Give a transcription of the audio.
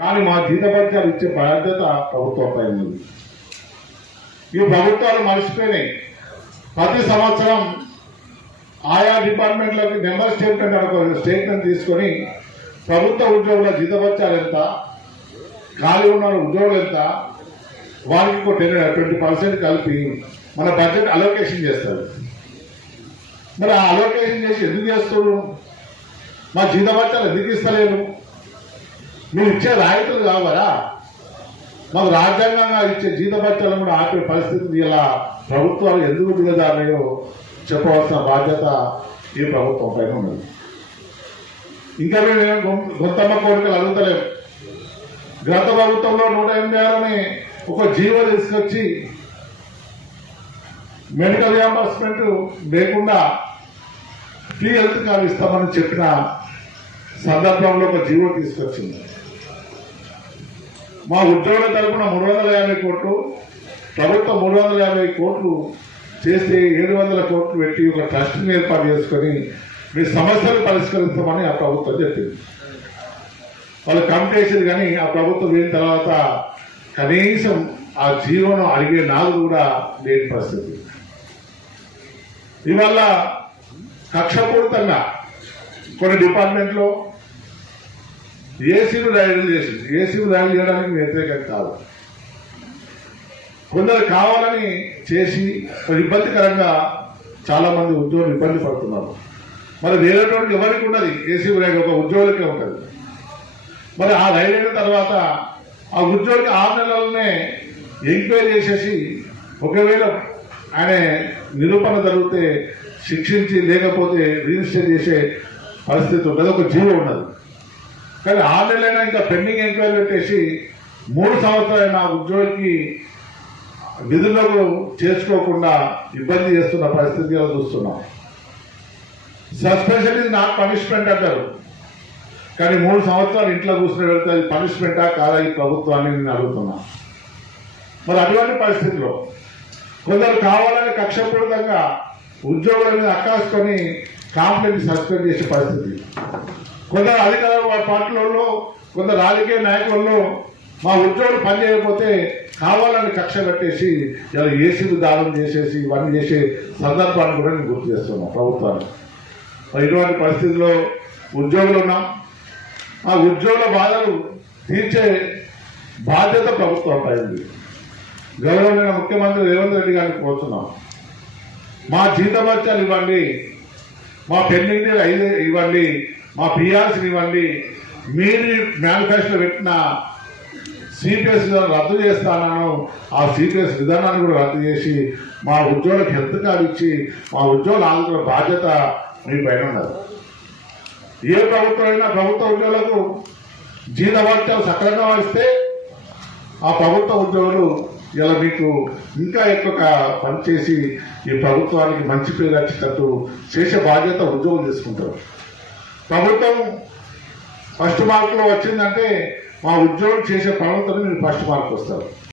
కానీ మా జీతభత్యాలు ఇచ్చే బాధ్యత ప్రభుత్వంపై ఉంది. ఈ ప్రభుత్వాలు మర్చిపోయినాయి. ప్రతి సంవత్సరం ఆయా డిపార్ట్మెంట్లోకి మెంబర్ స్టేట్మెంట్ అనుకో స్టేట్మెంట్ తీసుకొని ప్రభుత్వ ఉద్యోగుల జీతభత్యాలు ఎంత? ఖాళీ ఉన్న ఉద్యోగులు ఎంత? వారికి ఒక టెన్ ట్వంటీ పర్సెంట్ కలిపి మన బడ్జెట్ అలోకేషన్ చేస్తారు. మరి ఆ అలోకేషన్ చేసి ఎందుకు చేస్తారు మా జీతభత్యాలు ఎందుకు ఇస్తలేరు? మీరు ఇచ్చే రాయితీలు కావాలా? మాకు రాజ్యాంగంగా ఇచ్చే జీతభత్యాలను కూడా ఆపే పరిస్థితులు ఇలా ప్రభుత్వాలు ఎందుకు దిగజారాయో చెప్పవలసిన బాధ్యత ఈ ప్రభుత్వం పైన ఉన్నది. ఇంకా మేము గొంతమ్మ కోరికలు అడుగుతలేము గత ప్రభుత్వంలో నూట ఎనిమిది ఆరుని ఒక జీవో తీసుకొచ్చి మెడికల్ రియంబర్స్మెంట్ లేకుండా ఫ్రీ హెల్త్ కార్డు ఇస్తామని చెప్పిన సందర్భంలో ఒక జీవో తీసుకొచ్చింది. మా ఉద్యోగుల తరపున మూడు వందల యాభై కోట్లు ప్రభుత్వం మూడు వందల యాభై కోట్లు చేసి ఏడు వందల కోట్లు పెట్టి ఒక ట్రస్ట్ని ఏర్పాటు చేసుకొని మీ సమస్యలు పరిష్కరిస్తామని ఆ ప్రభుత్వం చెప్పింది. వాళ్ళు కమిటేషన్ కానీ ఆ ప్రభుత్వం అయిన తర్వాత కనీసం ఆ జీవనం అడిగే నాలుగు కూడా లేని పరిస్థితి. ఇవల్ల కక్షపూరితంగా కొన్ని డిపార్ట్మెంట్లో ఏసీలు రైలు చేసింది ఏసీలు రైలు చేయడానికి వ్యతిరేకం కాదు. కొందరు కావాలని చేసి ఒక ఇబ్బందికరంగా చాలా మంది ఉద్యోగులు ఇబ్బంది పడుతున్నారు. మరి వేరేటువంటి ఎవరికి ఉన్నది? ఏసీ రైలు ఒక ఉద్యోగులకే ఉంటుంది. మరి ఆ రైలు అయిన తర్వాత ఆ ఉద్యోగికి ఆరు నెలలనే ఎంక్వైరీ చేసేసి ఒకవేళ ఆయన నిరూపణ జరిగితే శిక్షించి లేకపోతే రిజిస్టర్ చేసే పరిస్థితి ఉంటుంది ఒక జీవో ఉన్నది కానీ ఆన్లైన్ నెలలైనా ఇంకా పెండింగ్ ఎంక్వైరీ పెట్టేసి మూడు సంవత్సరాలు నా ఉద్యోగికి విధులకు చేర్చుకోకుండా ఇబ్బంది చేస్తున్న పరిస్థితి చూస్తున్నాం. సస్పెన్షన్ ఇది నాకు పనిష్మెంట్ అంటారు. కానీ మూడు సంవత్సరాలు ఇంట్లో కూర్చుని వెళ్తే అది పనిష్మెంటా కాదా ఈ ప్రభుత్వాన్ని నేను అడుగుతున్నా. మరి అటువంటి పరిస్థితిలో కొందరు కావాలని కక్షపూరితంగా ఉద్యోగుల మీద అక్కాసుకొని కాంప్లైంట్ సస్పెండ్ చేసే పరిస్థితి. కొందరు అధికార పార్టీలలో కొందరు రాజకీయ నాయకులలో మా ఉద్యోగులు పని చేయకపోతే కావాలని కక్ష కట్టేసి ఇలా ఏసీలు దానం చేసేసి ఇవన్నీ చేసే సందర్భాన్ని కూడా నేను గుర్తు చేస్తున్నాం ప్రభుత్వాన్ని ఇటువంటి పరిస్థితుల్లో ఉద్యోగులు ఉన్నాం. ఆ ఉద్యోగుల బాధలు తీర్చే బాధ్యత ప్రభుత్వం పైంది. గౌరవనీయ ముఖ్యమంత్రి రేవంత్ రెడ్డి గారిని కోరుతున్నాం. మా జీతభత్యాలు ఇవ్వండి. మా పెండింగ్ ఐదు ఇవ్వండి మా పిఆర్సీని ఇవ్వండి. మీరు మేనిఫెస్టో పెట్టిన సిపిఎస్ విధానం రద్దు చేస్తానను ఆ సిపిఎస్ విధానాన్ని కూడా రద్దు చేసి మా ఉద్యోగులకు హెల్త్ కార్డు ఇచ్చి మా ఉద్యోగులు ఆదుకునే బాధ్యత మీ పైన ఉన్నది. ఏ ప్రభుత్వం అయినా ప్రభుత్వ ఉద్యోగులకు జీతభత్యాలు సక్రమంగా ఇస్తే ఆ ప్రభుత్వ ఉద్యోగులు ఇలా మీకు ఇంకా ఎక్కువ పనిచేసి ఈ ప్రభుత్వానికి మంచి పేరు వచ్చేటట్టు చేసే బాధ్యత ఉద్యోగం చేసుకుంటారు. ప్రభుత్వం ఫస్ట్ మార్కులో వచ్చిందంటే మా ఉద్యోగం చేసే పనులతో మీరు ఫస్ట్ మార్క్ వస్తారు.